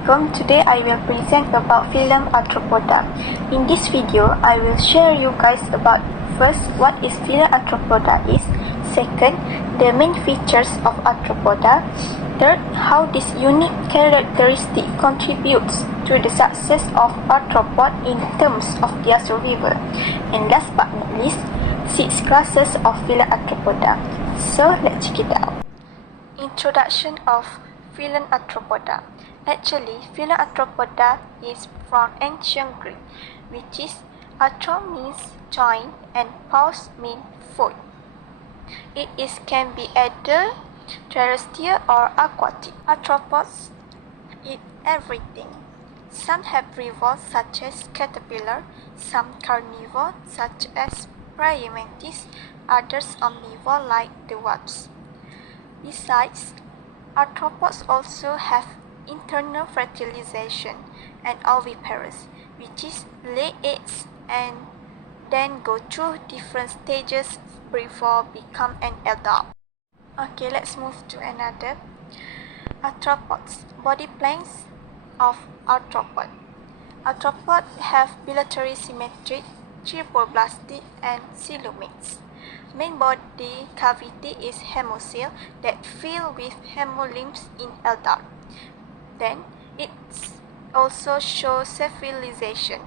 Assalamualaikum. Today I will present about Phylum Arthropoda. In this video, I will share you guys about first what is Phylum Arthropoda is, second the main features of Arthropoda, third how this unique characteristic contributes to the success of arthropod in terms of their survival, and last but not least 6 classes of Phylum Arthropoda. So let's check it out. Introduction of Phylum Arthropoda. Actually, Phylum Arthropoda is from ancient Greek, which is arthro means joint and pos means foot. It can be either terrestrial or aquatic. Arthropods eat everything. Some herbivores such as caterpillar, some carnivore such as praying mantis, others omnivore like the wasps. Besides, arthropods also have internal fertilization and oviparous, which is lay eggs and then go through different stages before become an adult. Okay, let's move to another. Arthropods. Body plans of arthropod. Arthropods have biliary symmetry, triploblastic, and coelomates. Main body cavity is hemocele that fill with hemolymphs in adult. Then it also shows cephalization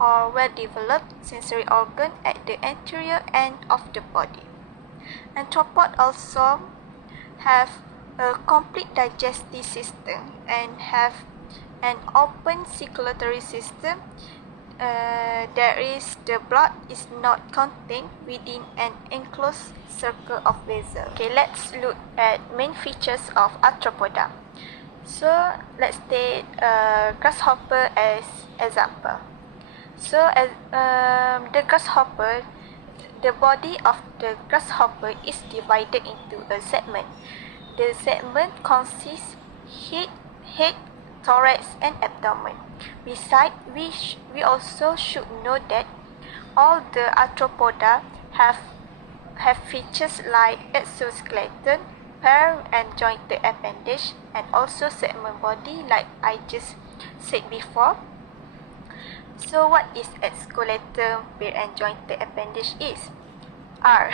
or well-developed sensory organ at the anterior end of the body. Arthropods also have a complete digestive system and have an open circulatory system. The blood is not contained within an enclosed circle of vessels. Okay, let's look at main features of Arthropoda. So let's take grasshopper as example. So the grasshopper, the body of the grasshopper is divided into a segment. The segment consists head, thorax, and abdomen. Besides which, we also should know that all the arthropoda have features like exoskeleton, pair and jointed appendage, and also segment body like I just said before. So what is exoskeleton, pair and jointed appendage is? R.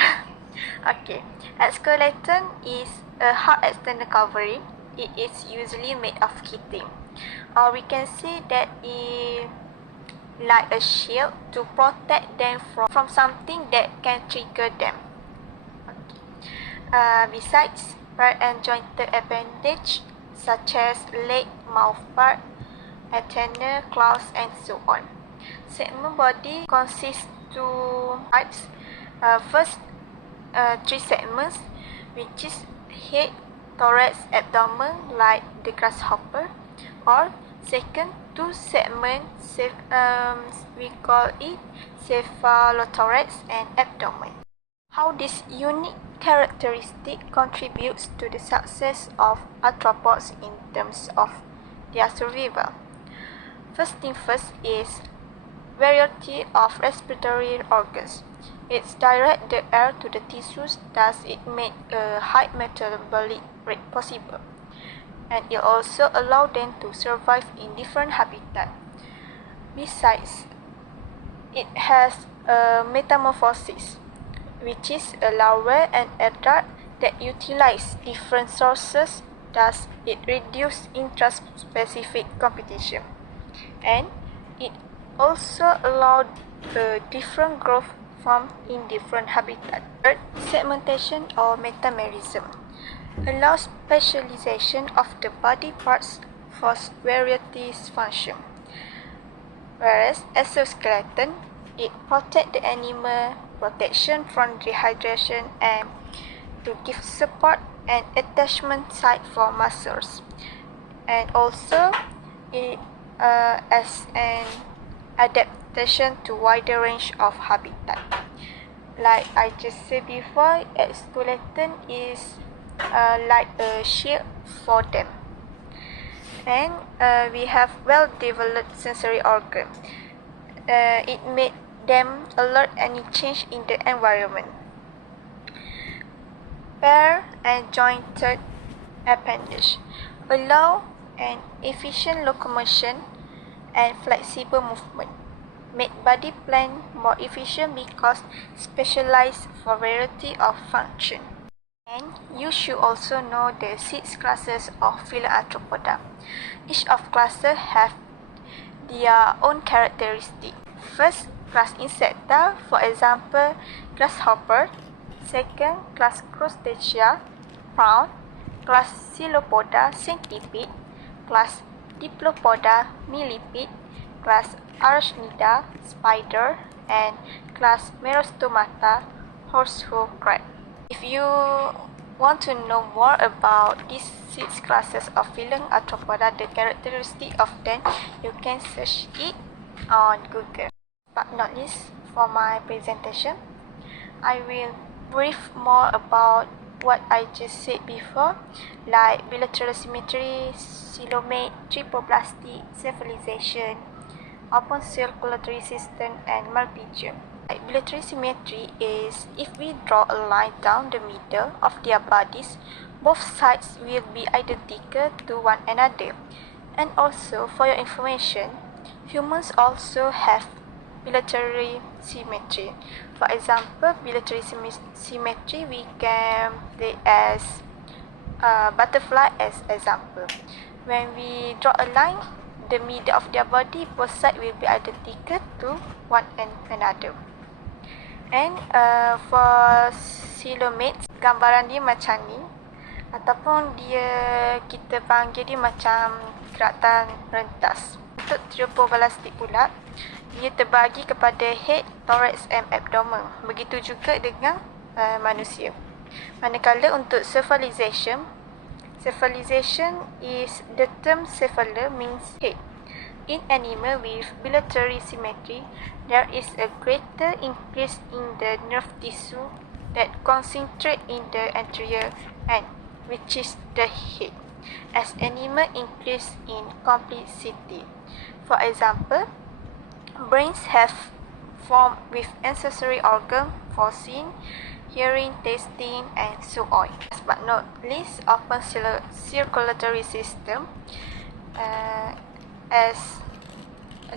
Okay, exoskeleton is a hard external covering. It is usually made of chitin, or we can say that it like a shield to protect them from something that can trigger them. Besides, part and jointed appendage such as leg, mouth part, antenna, claws, and so on. Segment body consists two types. First, 3 segments, which is head, thorax, abdomen, like the grasshopper, or second 2 segments, we call it cephalothorax and abdomen. How this unique characteristic contributes to the success of arthropods in terms of their survival. First thing first is variety of respiratory organs. It directs the air to the tissues, thus it makes a high metabolic rate possible, and it also allows them to survive in different habitats. Besides, it has a metamorphosis, which is a larva and adult that utilize different sources, thus it reduces intraspecific competition, and it also allows different growth form in different habitats. Third, segmentation or metamerism allows specialization of the body parts for various functions. Whereas exoskeleton, it protects the animal protection from dehydration and to give support and attachment site for muscles, and also it as an adaptation to wider range of habitat. Like I just said before, exoskeleton is like a shield for them, and we have well-developed sensory organ. It made them alert any change in the environment. Pair and jointed appendage allow and efficient locomotion and flexible movement. Made body plan more efficient because specialized for variety of function. And you should also know the 6 classes of Phylum Arthropoda. Each of classes have their own characteristic. First, class Insecta, for example, grasshopper. Second, class Crustacea, prawn. Class Cephalopoda, centipede. Class Diplopoda, millipede. Class Arachnida, spider. And class Merostomata, horseshoe crab. If you want to know more about these 6 classes of Phylum Arthropoda, the characteristic of them, you can search it on Google. But not least, for my presentation, I will brief more about what I just said before, like bilateral symmetry, coelomate, tripoblastic, cephalization, open circulatory system, and multigen. Bilateral symmetry is if we draw a line down the middle of their bodies, both sides will be identical to one another. And also, for your information, humans also have bilateral symmetry. For example, bilateral symmetry we can take as butterfly as example. When we draw a line, the middle of their body, both sides will be identical to one and another. And for coelomates, gambaran dia macam ni, ataupun kita panggil dia macam geratan rentas. Untuk tripoblastic pula, dia terbagi kepada head, thorax and abdomen. Begitu juga dengan manusia. Manakala untuk cephalization is the term cephala means head. In animal with bilateral symmetry, there is a greater increase in the nerve tissue that concentrate in the anterior end, which is the head, as animal increase in complexity. For example, brains have formed with accessory organ for seeing, hearing, tasting, and so on. Last but not least, open circulatory system. As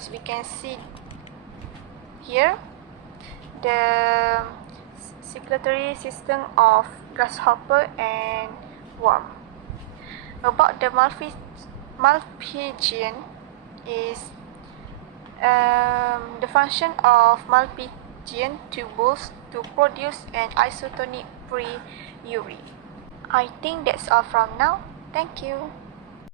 we can see here, the circulatory system of grasshopper and worm. About the malpighian is the function of malpighian tubules to produce an isotonic free urine. I think that's all from now. Thank you.